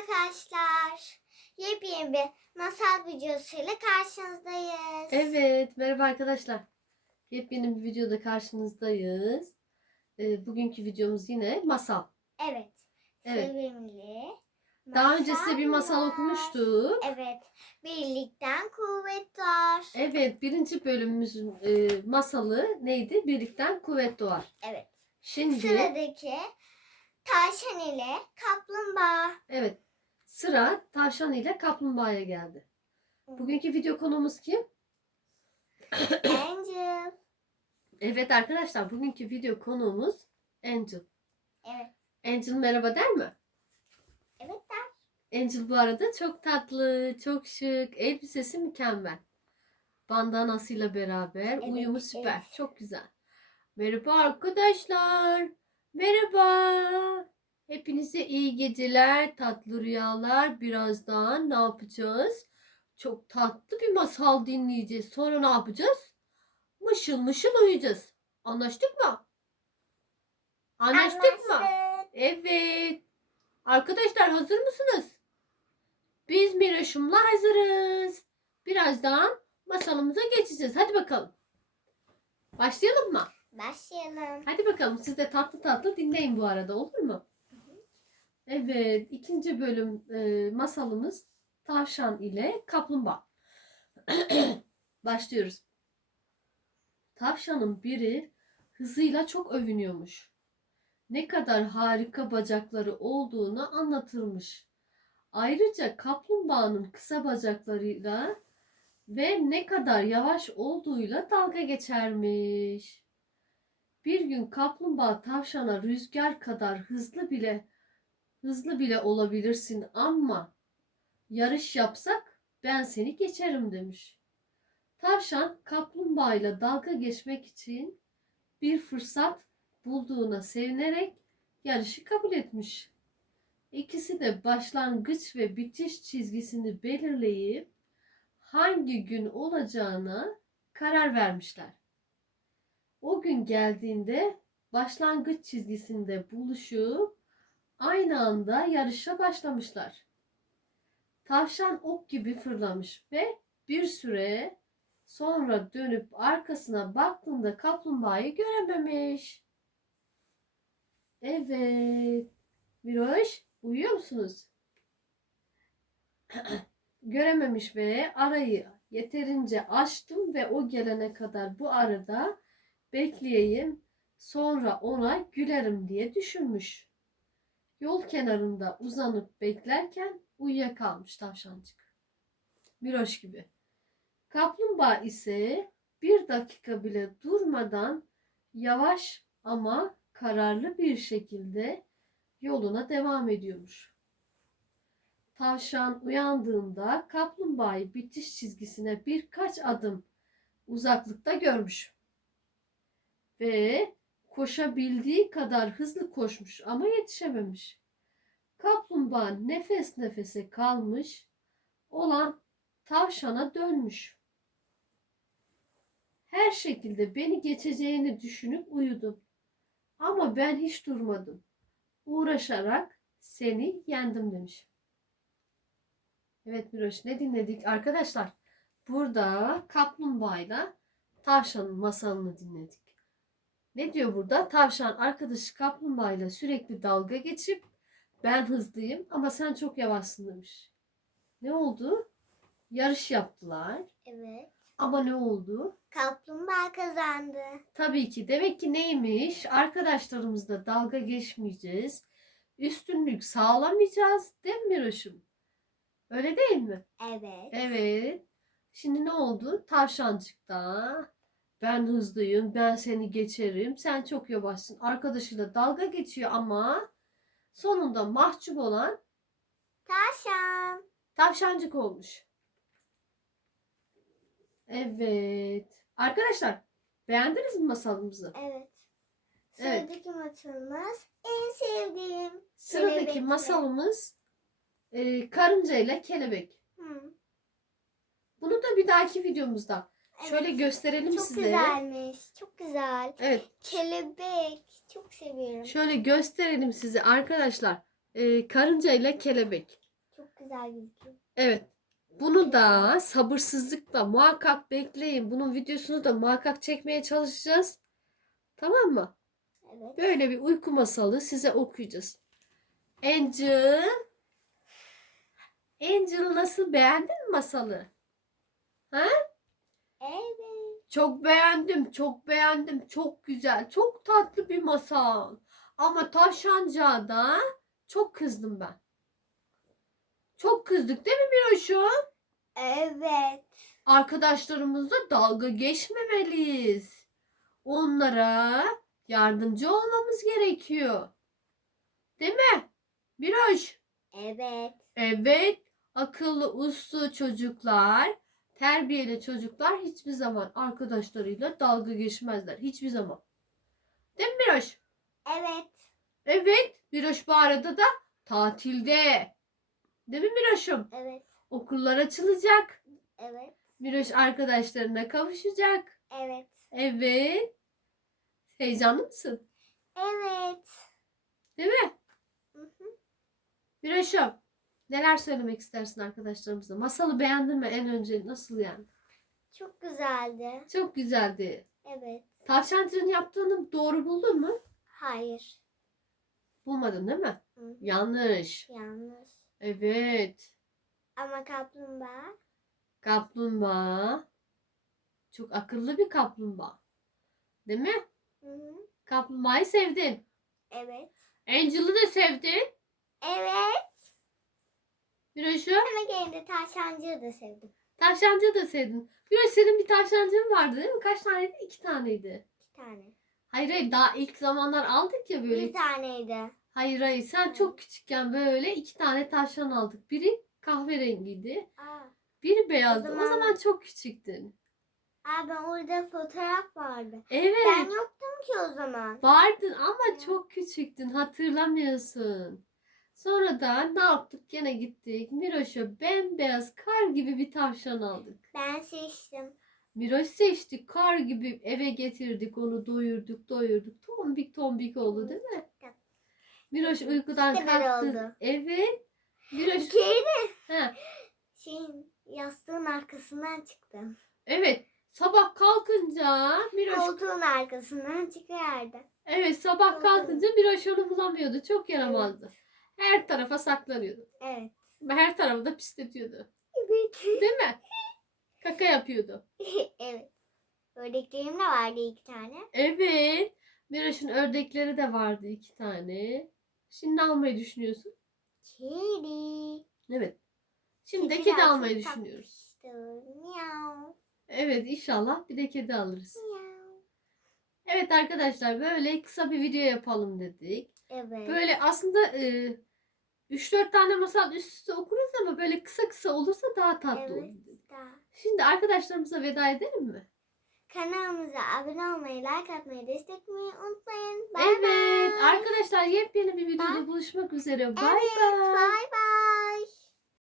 arkadaşlar. Yepyeni bir masal videosuyla karşınızdayız. Evet, merhaba arkadaşlar. Yepyeni bir videoda karşınızdayız. Ee, bugünkü videomuz yine masal. Evet. Evet. Sevimli. Daha önce size bir masal okumuştuk. Evet. Birlikten kuvvet doğar. Evet, birinci bölümümüzün e, masalı neydi? Birlikten kuvvet doğar. Evet. Şimdi, Sıradaki tavşan ile kaplumbağa. evet, sıra tavşan ile kaplumbağaya geldi. Bugünkü video konuğumuz kim? Angel. Evet arkadaşlar, bugünkü video konuğumuz Angel. Evet. Angel merhaba der mi? Evet der. Angel bu arada çok tatlı, çok şık, elbisesi mükemmel. Bandanasıyla beraber Evet, uyumu süper, evet. çok güzel. Merhaba arkadaşlar. Merhaba. Hepinize iyi geceler, tatlı rüyalar. Birazdan ne yapacağız? Çok tatlı bir masal dinleyeceğiz. Sonra ne yapacağız? Mışıl mışıl uyuyacağız. Anlaştık mı? Anlaştık mı? Anlaştık. Evet. Arkadaşlar hazır mısınız? Biz Miraş'ımla hazırız. Birazdan masalımıza geçeceğiz. Hadi bakalım. Başlayalım mı? Başlayalım. Hadi bakalım. Siz de tatlı tatlı dinleyin bu arada olur mu? Evet. ikinci bölüm e, masalımız tavşan ile kaplumbağa. Başlıyoruz. Tavşanın biri hızıyla çok övünüyormuş. Ne kadar harika bacakları olduğunu anlatırmış. Ayrıca kaplumbağanın kısa bacaklarıyla ve ne kadar yavaş olduğuyla dalga geçermiş. Bir gün kaplumbağa tavşana rüzgar kadar hızlı bile hızlı bile olabilirsin ama yarış yapsak ben seni geçerim demiş. Tavşan kaplumbağayla dalga geçmek için bir fırsat bulduğuna sevinerek yarışı kabul etmiş. İkisi de başlangıç ve bitiş çizgisini belirleyip hangi gün olacağına karar vermişler. O gün geldiğinde başlangıç çizgisinde buluşup aynı anda yarışa başlamışlar. Tavşan ok gibi fırlamış ve bir süre sonra dönüp arkasına baktığında kaplumbağayı görememiş. Evet. Miroş, uyuyor musunuz? Görememiş ve arayı yeterince açtım ve o gelene kadar bu arada bekleyeyim. Sonra ona gülerim diye düşünmüş. Yol kenarında uzanıp beklerken uyuyakalmış tavşancık. Miroş gibi. Kaplumbağa ise bir dakika bile durmadan yavaş ama kararlı bir şekilde yoluna devam ediyormuş. Tavşan uyandığında kaplumbağayı bitiş çizgisine birkaç adım uzaklıkta görmüş. Ve koşabildiği kadar hızlı koşmuş ama yetişememiş. Kaplumbağa nefes nefese kalmış olan tavşana dönmüş. Her şekilde beni geçeceğini düşünüp uyudum. Ama ben hiç durmadım. Uğraşarak seni yendim demiş. Evet Miroş ne dinledik? Arkadaşlar burada kaplumbağayla tavşanın masalını dinledik. Ne diyor burada? Tavşan arkadaşı kaplumbağayla sürekli dalga geçip ben hızlıyım ama sen çok yavaşsın demiş. Ne oldu? Yarış yaptılar. Evet. Ama ne oldu? Kaplumbağa kazandı. Tabii ki. Demek ki neymiş? Arkadaşlarımızla dalga geçmeyeceğiz. Üstünlük sağlamayacağız. Değil mi Miroş'um? Öyle değil mi? Evet. Evet. Şimdi ne oldu? Tavşancıkta ben hızlıyım, ben seni geçerim, sen çok yavaşsın. Arkadaşıyla dalga geçiyor ama sonunda mahcup olan Tavşan. tavşancık olmuş. Evet. Arkadaşlar beğendiniz mi masalımızı? Evet. Evet. Sıradaki masalımız en sevdiğim. Sıradaki Kelebekle. masalımız e, karınca ile kelebek. Hı. Bunu da bir dahaki videomuzda şöyle gösterelim Çok size. güzelmiş. Çok güzel. Evet, Kelebek. Çok seviyorum. şöyle gösterelim size arkadaşlar. E, karınca ile kelebek. güzel gözüküyor. Evet. Bunu da sabırsızlıkla muhakkak bekleyin. Bunun videosunu da muhakkak çekmeye çalışacağız. Tamam mı? Evet. Böyle bir uyku masalı size okuyacağız. Angel. Angel nasıl beğendin mi masalı? Çok beğendim, çok beğendim. Çok güzel, çok tatlı bir masal. Ama tavşancağa da çok kızdım ben. Çok kızdık değil mi Miroş'um? Evet. Arkadaşlarımızla dalga geçmemeliyiz. Onlara yardımcı olmamız gerekiyor. Değil mi? Miroş. Evet. Evet, akıllı, uslu çocuklar, terbiyeli çocuklar hiçbir zaman arkadaşlarıyla dalga geçmezler. Hiçbir zaman. Değil mi Miroş? Evet. Evet, Miroş bu arada da tatilde. Değil mi Miroş'um? Evet. Okullar açılacak. Evet. Miroş arkadaşlarına kavuşacak. Evet. Evet. Heyecanlı mısın? Evet. Değil mi? Hı hı. Miroş'um neler söylemek istersin arkadaşlarımıza? Masalı beğendin mi en önce? Nasıl yani? Çok güzeldi. Çok güzeldi. Evet. Tavşancığın yaptığını doğru buldun mu? Hayır. Bulmadın değil mi? Hı. Yanlış. Yanlış. Evet. Ama kaplumbağa. Kaplumbağa. Çok akıllı bir kaplumbağa. Değil mi? Hı hı. Kaplumbağayı sevdin. Evet. Angel'ı da sevdin. Evet. Miroş'u Ama gene de tavşancığı da sevdim. tavşancığı da sevdin. Miroş senin bir tavşancığın vardı değil mi? Kaç taneydi? İki taneydi. İki tane. Hayır hayır daha ilk zamanlar aldık ya böyle. Bir taneydi. Hayır hayır sen çok küçükken böyle iki tane tavşan aldık. Biri kahverengiydi. Aa. Biri beyazdı. O zaman- zaman çok küçüktün. Aa ben orada fotoğraf vardı. Evet. Ben yoktum ki o zaman. Vardın ama çok küçüktün. Hatırlamıyorsun. Sonra da ne yaptık? Gene gittik. Miroş'a bembeyaz kar gibi bir tavşan aldık. Ben seçtim. Miroş seçtik. Kar gibi eve getirdik. Onu doyurduk doyurduk. Tombik tombik oldu değil mi? Miroş uykudan kadar kalktı. oldu? Evet. Miroş. De Ha, şeyin yastığın arkasından çıktım. evet. Sabah kalkınca Miroş Koltuğun arkasından çıkardı. evet sabah kalkınca Miroş onu bulamıyordu. Çok yaramazdı. Her tarafa saklanıyordu. Evet. Ve Her tarafı da pisletiyordu. Evet. Değil mi? Kaka yapıyordu. evet. Ördeklerim de vardı iki tane. Evet. Miroş'un ördekleri de vardı iki tane. Şimdi ne almayı düşünüyorsun? Kedi. Evet. Şimdi de Kedi kedi daha çok almayı düşünüyoruz. Miau. Evet inşallah bir de kedi alırız. Miau. Evet arkadaşlar böyle kısa bir video yapalım dedik. Evet. Böyle aslında e, 3-4 tane masal üst üste okuruz ama böyle kısa kısa olursa daha tatlı Evet. olur. Daha. Şimdi arkadaşlarımıza veda edelim mi? Kanalımıza abone olmayı, like atmayı, desteklemeyi unutmayın. Bye evet bye. arkadaşlar yepyeni bir videoda Bye. buluşmak üzere. Bay Evet, bay. bye bye.